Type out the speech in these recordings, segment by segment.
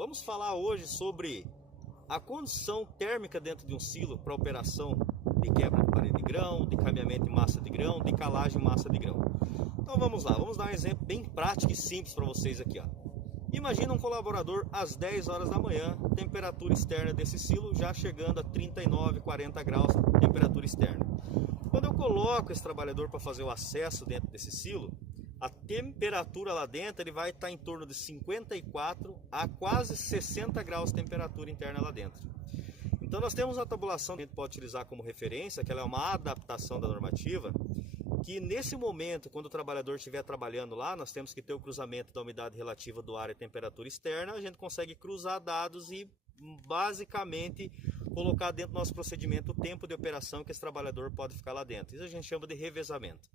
Vamos falar hoje sobre a condição térmica dentro de um silo para operação de quebra de parede de grão, de caminhamento de massa de grão, de calagem de massa de grão. Então vamos lá, vamos dar um exemplo bem prático e simples para vocês aqui. Imagina um colaborador às 10 horas da manhã, temperatura externa desse silo já chegando a 39, 40 graus, temperatura externa. Quando eu coloco esse trabalhador para fazer o acesso dentro desse silo, a temperatura lá dentro ele vai estar em torno de 54 a quase 60 graus de temperatura interna lá dentro. Então nós temos uma tabulação que a gente pode utilizar como referência, que ela é uma adaptação da normativa, que nesse momento, quando o trabalhador estiver trabalhando lá, nós temos que ter o cruzamento da umidade relativa do ar e temperatura externa, a gente consegue cruzar dados e basicamente colocar dentro do nosso procedimento o tempo de operação que esse trabalhador pode ficar lá dentro. Isso a gente chama de revezamento.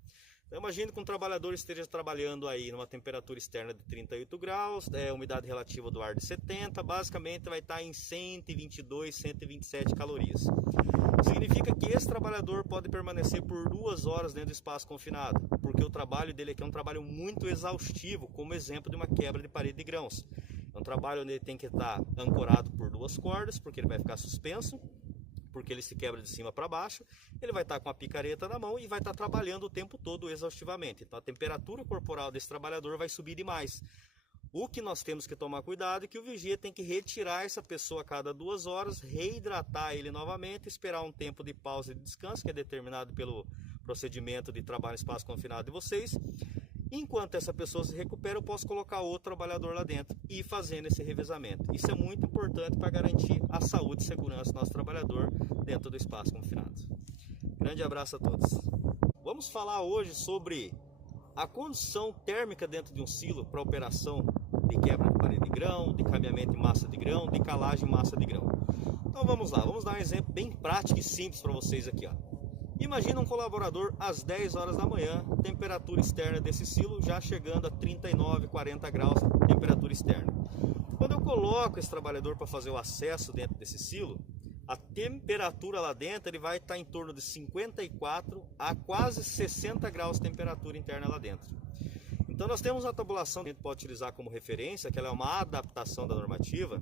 Então, imagine que um trabalhador esteja trabalhando aí numa temperatura externa de 38 graus, umidade relativa do ar de 70, basicamente vai estar em 122, 127 calorias. Significa que esse trabalhador pode permanecer por 2 horas dentro do espaço confinado, porque o trabalho dele aqui é um trabalho muito exaustivo, como exemplo de uma quebra de parede de grãos. É um trabalho onde ele tem que estar ancorado por 2 cordas, porque ele vai ficar suspenso, porque ele se quebra de cima para baixo, ele vai estar com a picareta na mão e vai estar trabalhando o tempo todo exaustivamente. Então a temperatura corporal desse trabalhador vai subir demais. O que nós temos que tomar cuidado é que o vigia tem que retirar essa pessoa a cada 2 horas, reidratar ele novamente, esperar um tempo de pausa e de descanso, que é determinado pelo procedimento de trabalho em espaço confinado de vocês. Enquanto essa pessoa se recupera, eu posso colocar outro trabalhador lá dentro e ir fazendo esse revezamento. Isso é muito importante para garantir a saúde e segurança do nosso trabalhador dentro do espaço confinado. Grande abraço a todos. Vamos falar hoje sobre a condição térmica dentro de um silo para operação de quebra de parede de grão, de caminhamento de massa de grão, de calagem de massa de grão. Então vamos lá, vamos dar um exemplo bem prático e simples para vocês aqui. Imagina um colaborador às 10 horas da manhã, temperatura externa desse silo já chegando a 39, 40 graus, temperatura externa. Quando eu coloco esse trabalhador para fazer o acesso dentro desse silo, a temperatura lá dentro ele vai estar em torno de 54 a quase 60 graus de temperatura interna lá dentro. Então nós temos uma tabulação que a gente pode utilizar como referência, que ela é uma adaptação da normativa,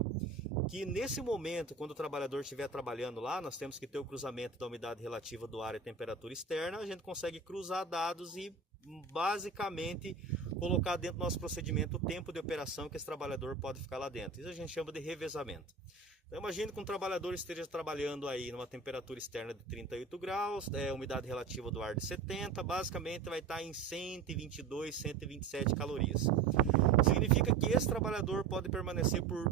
que nesse momento, quando o trabalhador estiver trabalhando lá, nós temos que ter o cruzamento da umidade relativa do ar e temperatura externa, a gente consegue cruzar dados e basicamente colocar dentro do nosso procedimento o tempo de operação que esse trabalhador pode ficar lá dentro. Isso a gente chama de revezamento. Então imagine que um trabalhador esteja trabalhando aí numa temperatura externa de 38 graus, umidade relativa do ar de 70, basicamente vai estar em 122, 127 calorias. Significa que esse trabalhador pode permanecer por